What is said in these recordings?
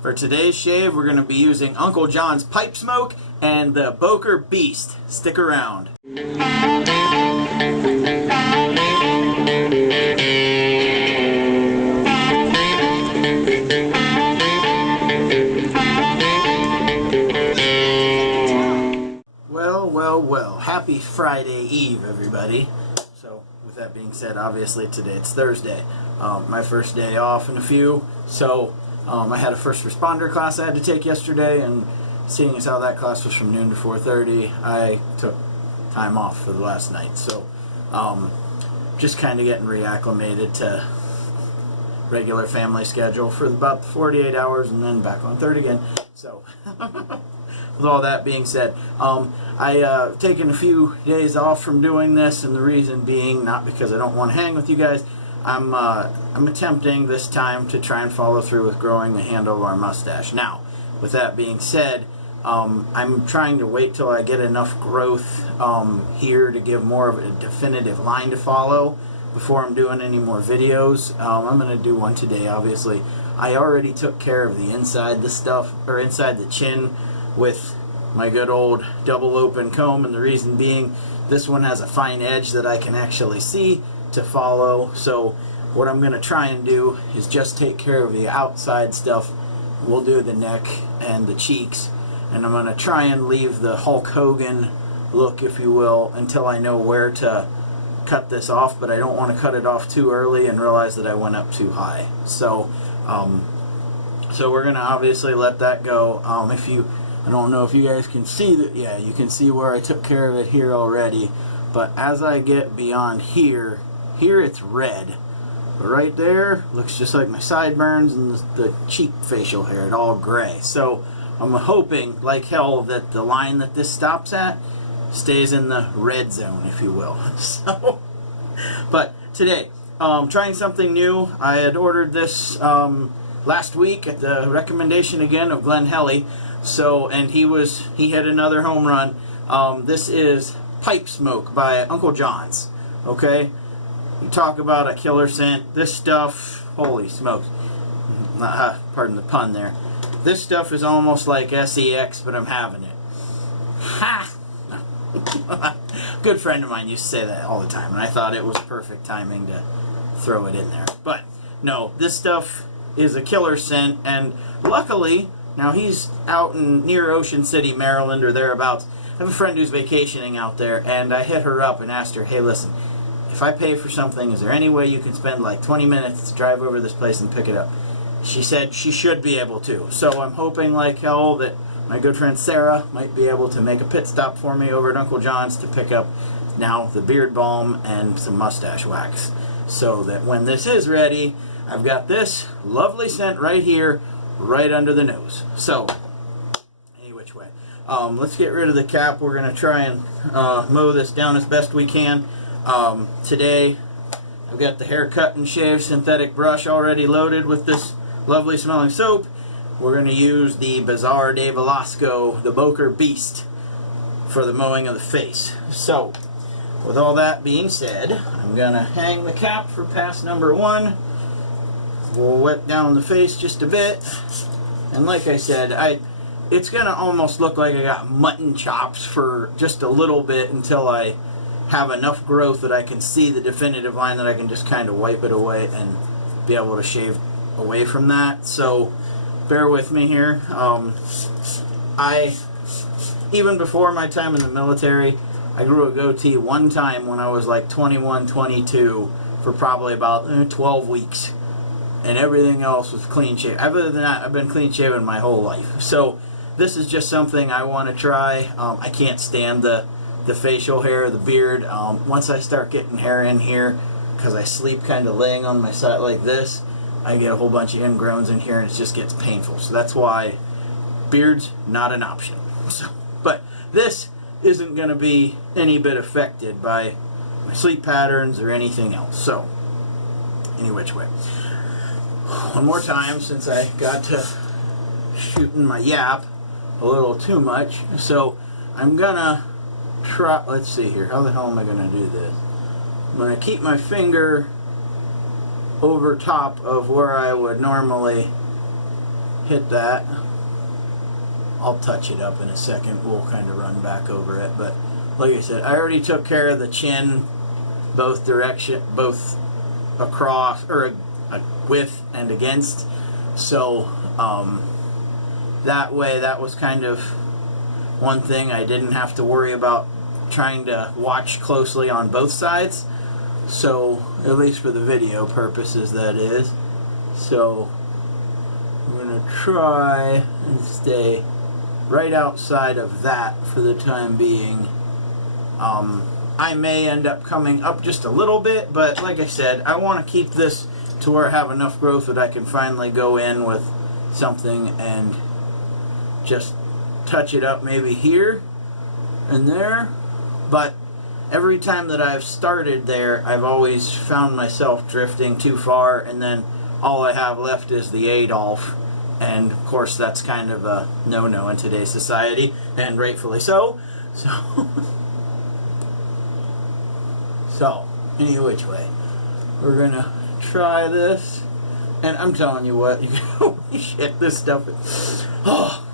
For today's shave, we're going to be using Uncle John's Pipe Smoke and the Boker Beast. Stick around. Well, happy Friday Eve, everybody. So, with that being said, obviously today it's Thursday. My first day off in a few, so I had a first responder class I had to take yesterday, and seeing as how that class was from noon to 4:30, I took time off for the last night. So, just kind of getting reacclimated to regular family schedule for about 48 hours and then back on third again. So, with all that being said, I've taken a few days off from doing this, and the reason being not because I don't want to hang with you guys. I'm attempting this time to try and follow through with growing the handlebar mustache. Now, with that being said, I'm trying to wait till I get enough growth here to give more of a definitive line to follow before I'm doing any more videos. I'm going to do one today, obviously. I already took care of the inside inside the chin with my good old double open comb, and the reason being this one has a fine edge that I can actually see to follow. So what I'm going to try and do is just take care of the outside stuff. We'll do the neck and the cheeks, and I'm going to try and leave the Hulk Hogan look, if you will, until I know where to cut this off, but I don't want to cut it off too early and realize that I went up too high. So so we're going to obviously let that go. I don't know if you guys can see that. Yeah, you can see where I took care of it here already. But as I get beyond here it's red. But right there looks just like my sideburns and the cheek facial hair. It's all gray. So I'm hoping like hell that the line that this stops at stays in the red zone, if you will. So, but today, trying something new. I had ordered this last week at the recommendation again of Glenn Helly. So, and he had another home run. This is Pipe Smoke by Uncle John's. Okay, you talk about a killer scent. This stuff, holy smokes! Pardon the pun there. This stuff is almost like SEX, but I'm having it. Ha! Good friend of mine used to say that all the time, and I thought it was perfect timing to throw it in there. But no, this stuff is a killer scent, and luckily, now he's out near Ocean City, Maryland, or thereabouts. I have a friend who's vacationing out there, and I hit her up and asked her, hey, listen, if I pay for something, is there any way you can spend like 20 minutes to drive over this place and pick it up? She said she should be able to. So I'm hoping like hell that my good friend Sarah might be able to make a pit stop for me over at Uncle John's to pick up now the beard balm and some mustache wax, so that when this is ready, I've got this lovely scent right here, right under the nose. So, any which way. Let's get rid of the cap. We're going to try and mow this down as best we can. Today, I've got the haircut and shave synthetic brush already loaded with this lovely smelling soap. We're going to use the Bizarre de Velasco, the Boker Beast, for the mowing of the face. So, with all that being said, I'm going to hang the cap for pass number 1. We'll wet down the face just a bit, and like I said, it's gonna almost look like I got mutton chops for just a little bit until I have enough growth that I can see the definitive line that I can just kind of wipe it away and be able to shave away from that. So bear with me here. Even before my time in the military, I grew a goatee one time when I was like 21, 22 for probably about 12 weeks. And everything else was clean shaven. Other than that, I've been clean shaven my whole life. So this is just something I want to try. I can't stand the facial hair, the beard. Once I start getting hair in here, because I sleep kind of laying on my side like this, I get a whole bunch of ingrowns in here, and it just gets painful. So that's why beard's not an option. So, but this isn't going to be any bit affected by my sleep patterns or anything else. So, any which way. One more time, since I got to shooting my yap a little too much. So I'm gonna try, let's see here, how the hell am I gonna do this? I'm gonna keep my finger over top of where I would normally hit that. I'll touch it up in a second. We'll kind of run back over it. But like I said, I already took care of the chin, both across, or with and against. So that way, that was kind of one thing I didn't have to worry about trying to watch closely on both sides. So at least for the video purposes, that is. So I'm gonna try and stay right outside of that for the time being. I may end up coming up just a little bit, but like I said, I want to keep this to where I have enough growth that I can finally go in with something and just touch it up, maybe here and there. But every time that I've started there, I've always found myself drifting too far, and then all I have left is the Adolf. And of course, that's kind of a no-no in today's society, and rightfully so. So, any which way, we're gonna try this. And I'm telling you what, holy shit, this stuff is, oh,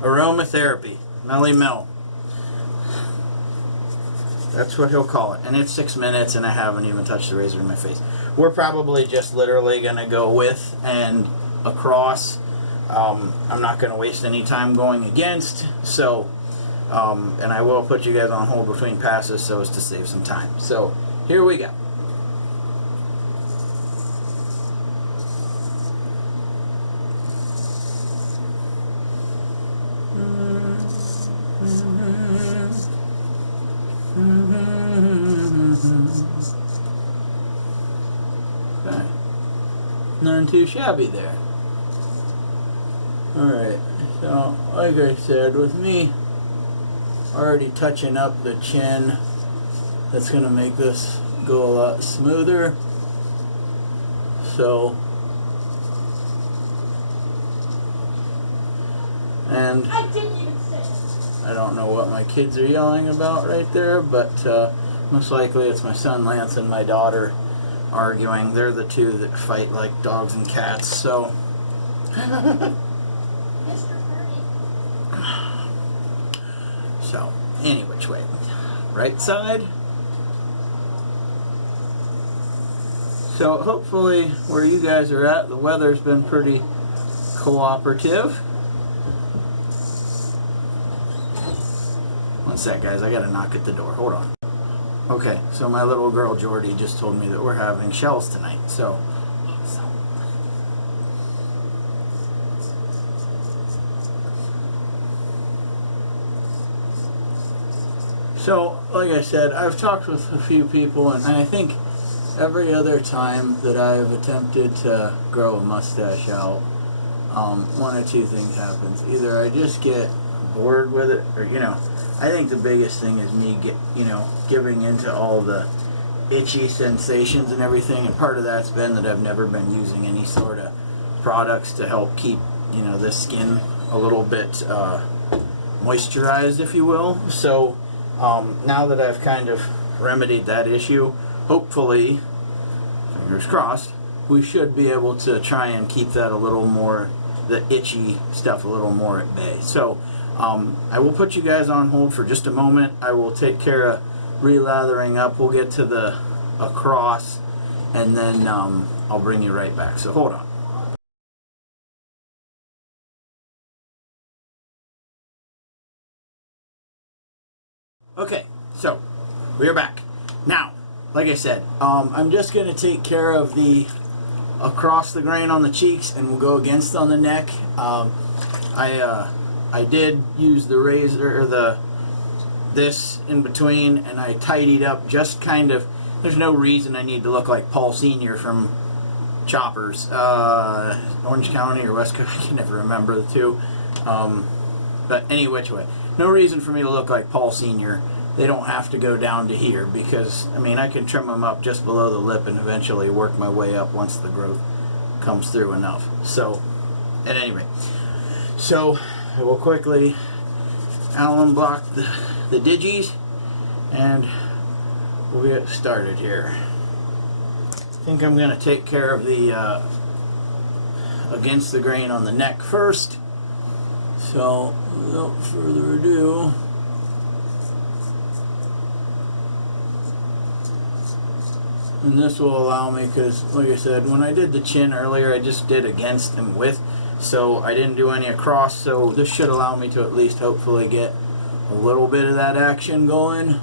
aromatherapy, Melly Mel. That's what he'll call it. And it's 6 minutes, and I haven't even touched the razor in my face. We're probably just literally going to go with and across. I'm not going to waste any time going against. So, and I will put you guys on hold between passes so as to save some time. So, here we go. Okay. None too shabby there. Alright, so like I said, with me already touching up the chin, that's going to make this go a lot smoother. So, and I don't know what my kids are yelling about right there, but most likely it's my son Lance and my daughter arguing. They're the two that fight like dogs and cats. So so any which way, right side. So hopefully where you guys are at, the weather's been pretty cooperative. One sec, guys, I gotta knock at the door. Hold on. Okay, so my little girl Jordy just told me that we're having shells tonight, so awesome. So, like I said, I've talked with a few people, and I think every other time that I've attempted to grow a mustache out, one of two things happens. Either I just get bored with it, or, you know, I think the biggest thing is me giving into all the itchy sensations and everything, and part of that's been that I've never been using any sort of products to help keep, you know, this skin a little bit moisturized, if you will. So now that I've kind of remedied that issue, hopefully, fingers crossed, we should be able to try and keep that a little more, the itchy stuff a little more at bay. So I will put you guys on hold for just a moment. I will take care of relathering up. We'll get to the across, and then I'll bring you right back. So hold on. Okay, so we're back. Now, like I said, I'm just going to take care of the across the grain on the cheeks, and we'll go against on the neck. I did use the razor, or this in between, and I tidied up just kind of. There's no reason I need to look like Paul Sr. from Choppers, Orange County or West Coast, I can never remember the two. But any which way, no reason for me to look like Paul Sr. They don't have to go down to here, because, I mean, I can trim them up just below the lip and eventually work my way up once the growth comes through enough. So, at any rate, so I will quickly Allen block the digis, and we'll get started here. I think I'm going to take care of the against the grain on the neck first. So without further ado, and this will allow me, because like I said, when I did the chin earlier, I just did against and with, so I didn't do any across, so this should allow me to at least hopefully get a little bit of that action going.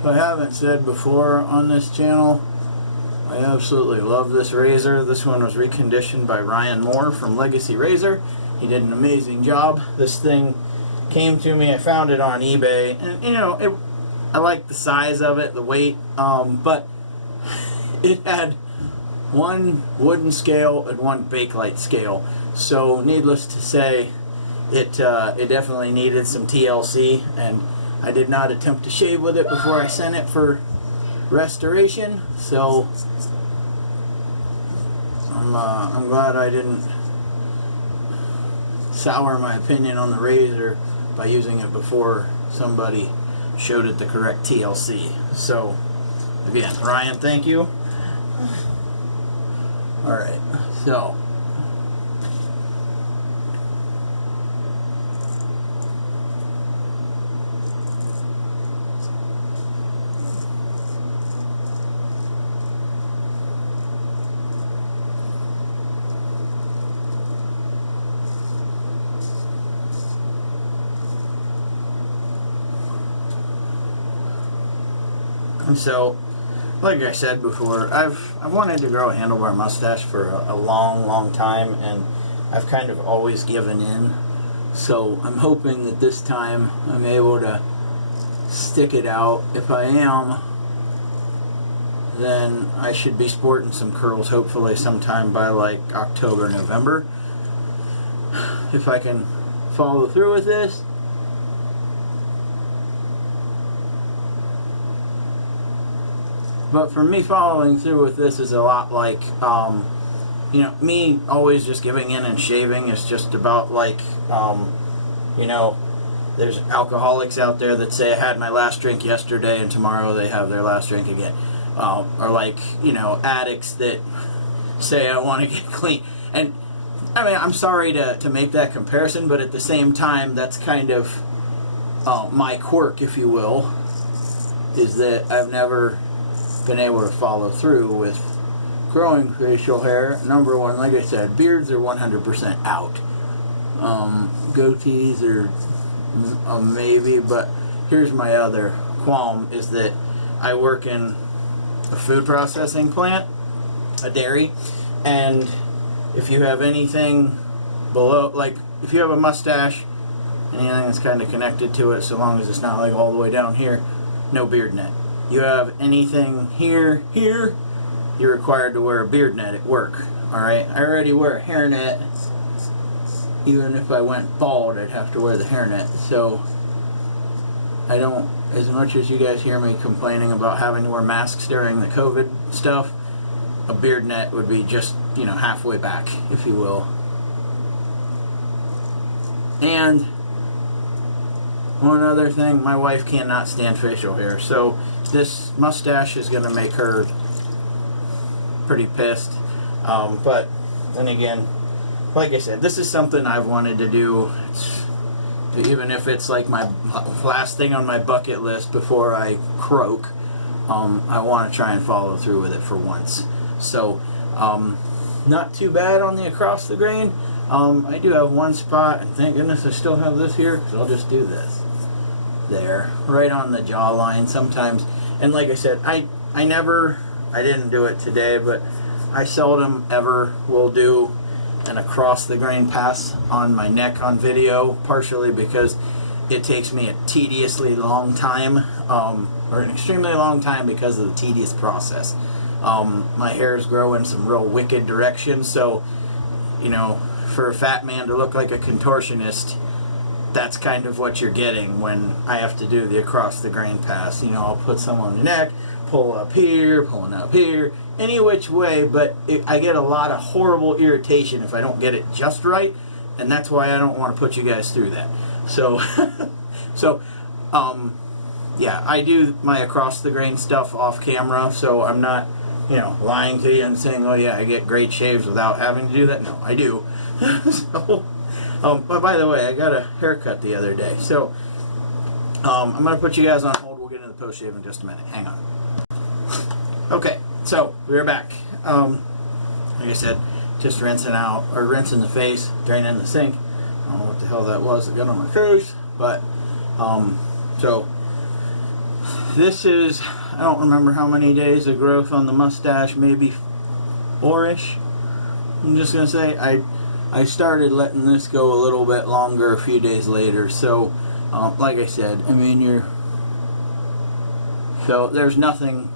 If I haven't said before on this channel, I absolutely love this razor. This one was reconditioned by Ryan Moore from Legacy Razor. He did an amazing job. This thing came to me, I found it on eBay, and you know, I like the size of it, the weight, but it had one wooden scale and one Bakelite scale. So needless to say, it definitely needed some TLC, and I did not attempt to shave with it before I sent it for restoration. So I'm glad I didn't sour my opinion on the razor by using it before somebody showed it the correct TLC. So again, Ryan, thank you. Alright, so like I said before, I've wanted to grow a handlebar mustache for a long time, and I've kind of always given in. So I'm hoping that this time I'm able to stick it out. If I am, then I should be sporting some curls hopefully sometime by like October, November. If I can follow through with this. But for me, following through with this is a lot like, you know, me always just giving in and shaving is just about like, you know, there's alcoholics out there that say I had my last drink yesterday and tomorrow they have their last drink again. Or like, you know, addicts that say I want to get clean. And I mean, I'm sorry to make that comparison, but at the same time, that's kind of my quirk, if you will, is that I've never been able to follow through with growing facial hair. Number one, like I said, beards are 100% out. Goatees are a maybe, but here's my other qualm, is that I work in a food processing plant, a dairy, and if you have anything below, like if you have a mustache, anything that's kind of connected to it, so long as it's not like all the way down here, no beard net. You have anything here, you're required to wear a beard net at work. Alright, I already wear a hairnet. Even if I went bald, I'd have to wear the hairnet. So I don't, as much as you guys hear me complaining about having to wear masks during the COVID stuff, a beard net would be just, you know, halfway back, if you will. And one other thing, my wife cannot stand facial hair, so this mustache is going to make her pretty pissed. But then again, like I said, this is something I've wanted to do. Even if it's like my last thing on my bucket list before I croak, I want to try and follow through with it for once. So, not too bad on the across the grain. I do have one spot, and thank goodness I still have this here, because I'll just do this. There, right on the jawline sometimes. And like I said, I didn't do it today, but I seldom ever will do an across the grain pass on my neck on video, partially because it takes me a tediously long time, or an extremely long time because of the tedious process. My hairs grow in some real wicked directions, so, you know, for a fat man to look like a contortionist, that's kind of what you're getting when I have to do the across the grain pass. You know, I'll put some on the neck, pull up here, pulling up here, any which way, but I get a lot of horrible irritation if I don't get it just right, and that's why I don't want to put you guys through that. So, yeah, I do my across the grain stuff off camera, so I'm not, lying to you and saying, oh yeah, I get great shaves without having to do that. No, I do. So, but by the way, I got a haircut the other day. So, I'm going to put you guys on hold. We'll get into the post-shave in just a minute. Hang on. Okay, so we're back. Like I said, just rinsing the face, draining the sink. I don't know what the hell that was that got on my face, but so this is, I don't remember how many days of growth on the mustache, maybe 4-ish. I'm just gonna say I started letting this go a little bit longer a few days later. So like I said, I mean so there's nothing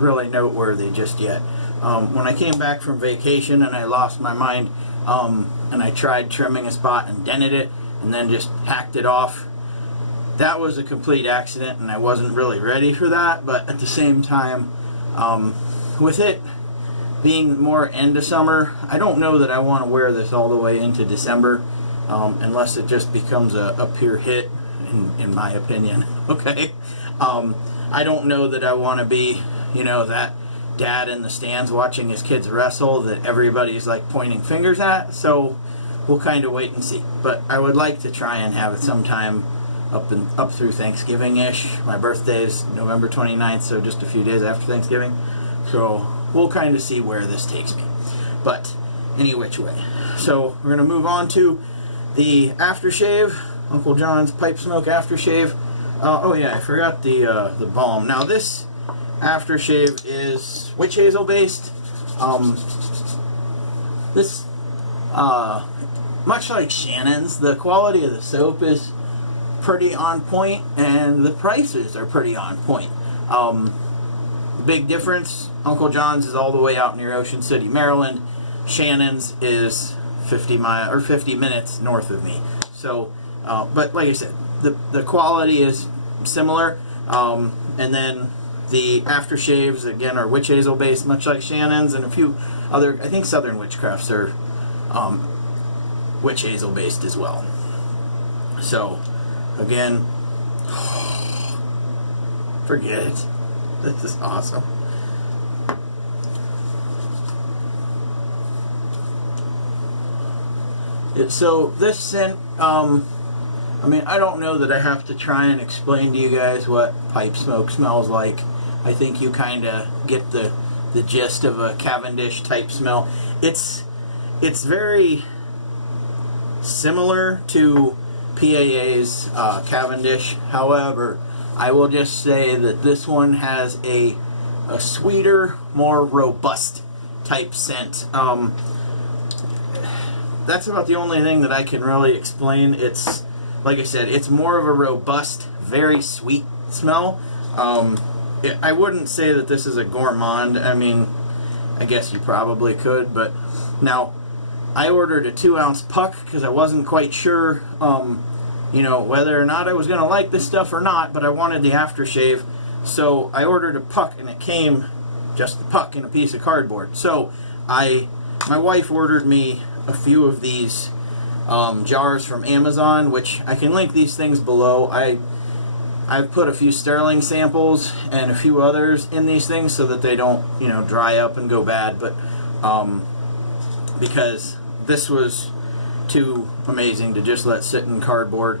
really noteworthy just yet. When I came back from vacation and I lost my mind, and I tried trimming a spot and dented it and then just hacked it off, that was a complete accident, and I wasn't really ready for that. But at the same time, with it being more end of summer, I don't know that I want to wear this all the way into December, unless it just becomes a pure hit, in my opinion. Okay, I don't know that I want to be, that dad in the stands watching his kids wrestle that everybody's like pointing fingers at. So we'll kind of wait and see. But I would like to try and have it sometime up through Thanksgiving-ish. My birthday is November 29th, so just a few days after Thanksgiving. So we'll kind of see where this takes me. But any which way. So we're going to move on to the aftershave. Uncle John's pipe smoke aftershave. Oh yeah, I forgot the balm. Now this aftershave is witch hazel based. This much like Shannon's, the quality of the soap is pretty on point, and the prices are pretty on point. The big difference, Uncle John's is all the way out near Ocean City, Maryland. Shannon's is 50 minutes north of me. So, but like I said, the quality is similar, and then the aftershaves again are witch hazel based, much like Shannon's, and a few other. I think Southern Witchcrafts are witch hazel based as well. So again, forget it. This is awesome. So this scent, I mean, I don't know that I have to try and explain to you guys what pipe smoke smells like. I think you kind of get the gist of a Cavendish type smell. It's very similar to PAA's Cavendish. However, I will just say that this one has a sweeter, more robust type scent. That's about the only thing that I can really explain. It's, like I said, it's more of a robust, very sweet smell. I wouldn't say that this is a gourmand. I mean, I guess you probably could, but now I ordered a 2-ounce puck because I wasn't quite sure, whether or not I was going to like this stuff or not, but I wanted the aftershave. So I ordered a puck, and it came just the puck in a piece of cardboard. So my wife ordered me a few of these jars from Amazon, which I can link these things below. I've put a few Sterling samples and a few others in these things so that they don't, dry up and go bad. But because this was too amazing to just let sit in cardboard,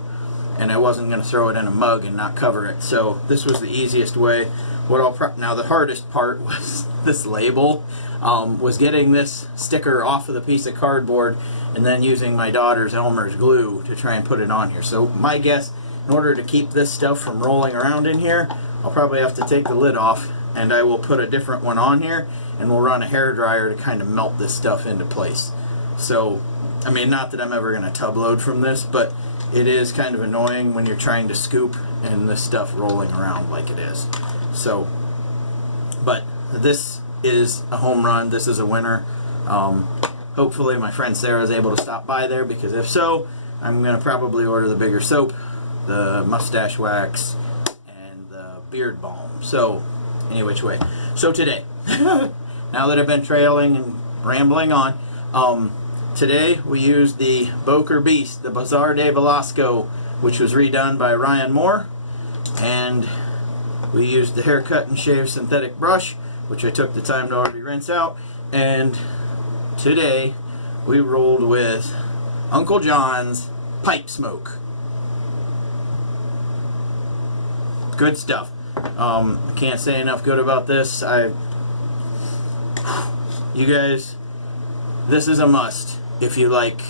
and I wasn't going to throw it in a mug and not cover it. So this was the easiest way. Now the hardest part was this label. Was getting this sticker off of the piece of cardboard and then using my daughter's Elmer's glue to try and put it on here. So my guess, in order to keep this stuff from rolling around in here, I'll probably have to take the lid off, and I will put a different one on here, and we'll run a hairdryer to kind of melt this stuff into place. So, I mean, not that I'm ever going to tub load from this, but it is kind of annoying when you're trying to scoop and this stuff rolling around like it is. So, but this is a home run. This is a winner. Hopefully my friend Sarah is able to stop by there, because if so, I'm going to probably order the bigger soap, the mustache wax, and the beard balm. So, any which way. So today, now that I've been trailing and rambling on, today we used the Boker Beast, the Bazar de Velasco, which was redone by Ryan Moore, and we used the Haircut and Shave synthetic brush which I took the time to already rinse out. And today we rolled with Uncle John's Pipe Smoke. Good stuff. I can't say enough good about this. You guys, this is a must if you like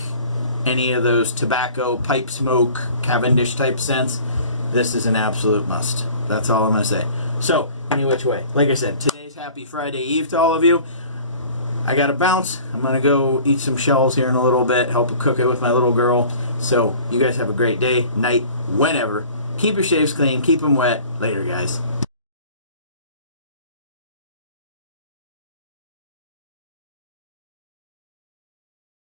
any of those tobacco, pipe smoke, Cavendish type scents. This is an absolute must. That's all I'm going to say. So, any which way. Like I said, today's happy Friday Eve to all of you. I got to bounce. I'm going to go eat some shells here in a little bit, help cook it with my little girl. So, you guys have a great day, night, whenever. Keep your shaves clean, keep them wet. Later, guys.